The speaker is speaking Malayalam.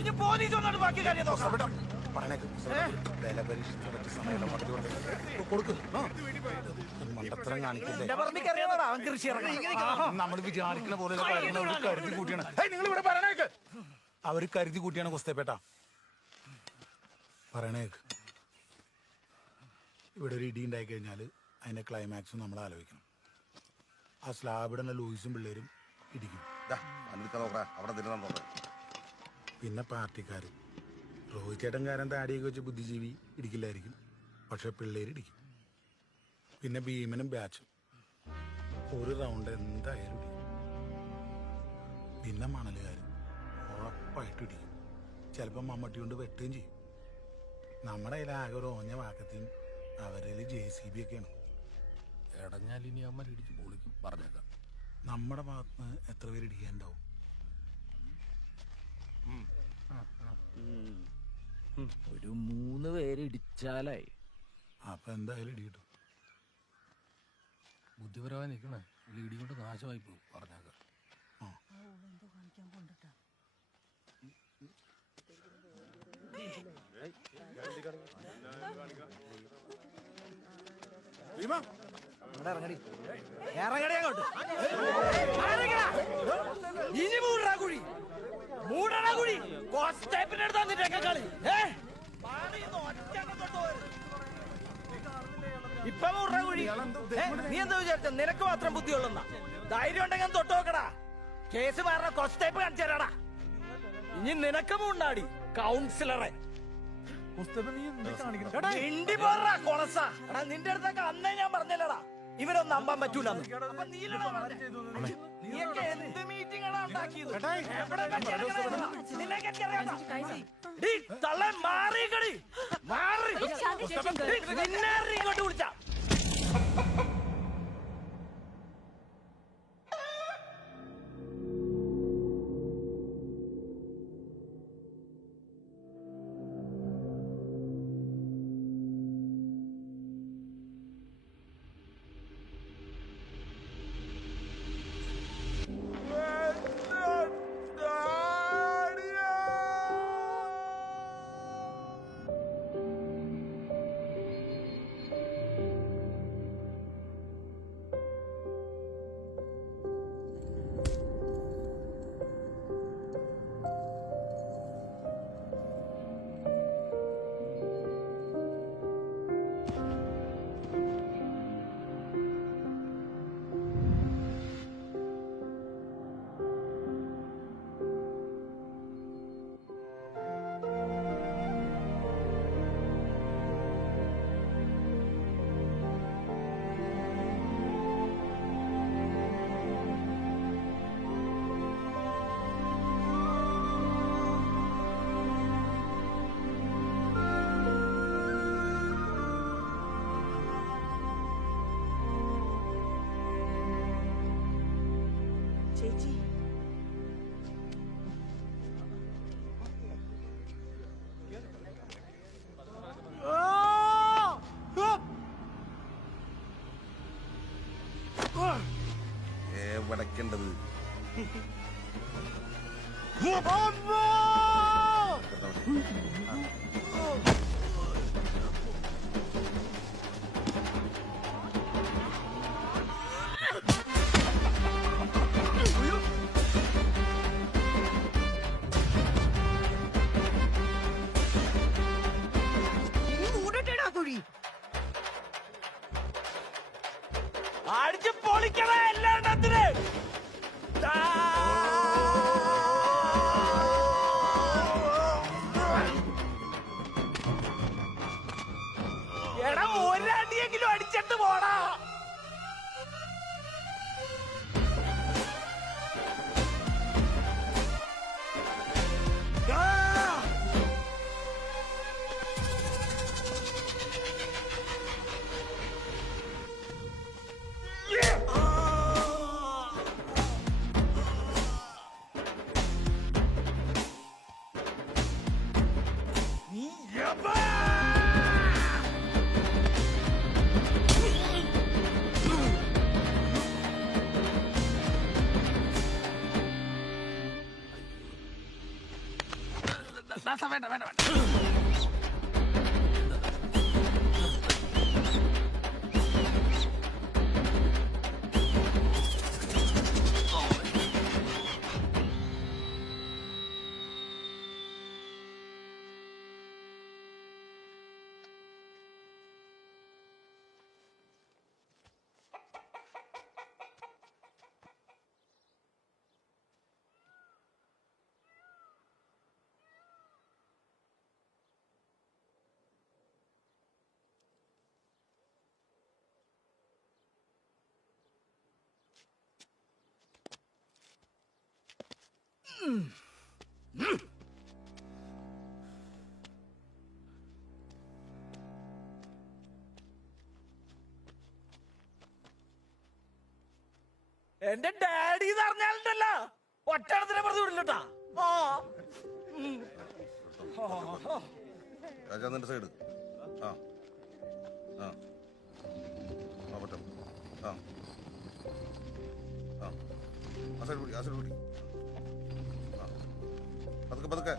ഇനി പോലീസ് വന്നിട്ട് ബാക്കി കാര്യം നോക്കാം. നമ്മൾ വിചാരിക്കുന്ന പോലെ കരുതി കൂട്ടിയാണ്. നിങ്ങൾ ഇവിടെ പറയണേക്ക്. അവര് കരുതി കൂട്ടിയാണ് കുസ്തേപ്പേട്ട പറയണേക്ക്. ഇവിടെ ഒരു ഇടി ഉണ്ടായി കഴിഞ്ഞാല് അതിന്റെ ക്ലൈമാക്സും നമ്മൾ ആലോചിക്കണം. ആ സ്ലാബിടുന്ന ലൂയിസും പിള്ളേരും ഇടിക്കും. പിന്നെ പാർട്ടിക്കാര് റോഹിത് ചേട്ടൻകാരൻ താടിയൊക്കെ വെച്ച് ബുദ്ധിജീവി ഇടിക്കില്ലായിരിക്കും, പക്ഷെ പിള്ളേര് ഇടിക്കും. പിന്നെ ഭീമനും ബാച്ചും ഒരു റൗണ്ട് എന്തായാലും ഇടിക്കും. പിന്നെ മണലുകാരും ഉറപ്പായിട്ട് ഇടിക്കും. ചിലപ്പോൾ മമ്മട്ടി കൊണ്ട് വെട്ടുകയും ചെയ്യും. നമ്മുടെ കയ്യിൽ ആകെ ഒരു ഓഞ്ഞ വാക്കത്തെയും അവരിൽ JCB ഒക്കെയാണ്. ഇടഞ്ഞാലിനി അമ്മ ഇടിച്ച് പൊളിക്കും പറഞ്ഞേക്കാം. നമ്മുടെ ഭാഗത്തുനിന്ന് എത്ര പേര് ഇടിക്കാനുണ്ടാവും? ഒരു 3 പേര് ഇടിച്ചാലായി. അപ്പൊ എന്തായാലും ഇടി കിട്ടും. ബുദ്ധിപരമായി നിൽക്കണേ, ഇടി കൊണ്ട് നാശമായി പോകും പറഞ്ഞേക്കാം. ഇറങ്ങടി അങ്ങോട്ട്. ഇനി മൂടടാ കുഴി, മൂടടാ കുഴി. കോസ്റ്റേപ്പിന്റെ അടുത്ത് വന്നിട്ടൊക്കെ കളി. ഇപ്പൊ മൂടടാ കുഴി. നീ എന്താ വിചാരിച്ച നിനക്ക് മാത്രം ബുദ്ധിയുള്ളെന്ന? ധൈര്യം ഉണ്ടെങ്കിൽ തൊട്ട് നോക്കടാ. കേസ് മാറണ കോസ്റ്റേപ്പ് കാണിച്ചു തരാടാ. ഇനി നിനക്ക് മൂണ്ടാടി കൗൺസിലറെ. നിന്റെ അടുത്തൊക്കെ അന്നേ ഞാൻ പറഞ്ഞല്ലടാ ഇവരൊന്നും നമ്പാൻ പറ്റൂലെന്ന്. അപ്പൊ നീയൊക്കെ എന്ത് മീറ്റിംഗാണ് ഉണ്ടാക്കിയത്? തള്ളെ മാറിക്കടി, മാറി നിന്നെ ഇങ്ങോട്ട് വിളിച്ച. ചേച്ചി വടക്കേണ്ടത് അടിച്ച് പൊളിക്കണേ എല്ലാത്തിനെ. എടാ ഒരടിയെങ്കിലും അടിച്ചിട്ട് പോടാ. വേണ്ട വേണ്ട വേണ്ട എന്റെ ഡാഡി എന്ന് പറഞ്ഞാലുണ്ടല്ലോ ഒറ്റടത്തിനെ പറഞ്ഞു വിടില്ലട്ടാ. ആ രാജാ നിന്റെ സൈഡ് ആ ആ ആ പറ്റും ആ ആ ആ സൈഡ് പിടി ആ സൈഡ് പിടി ആ പതുക്കെ പതുക്കെ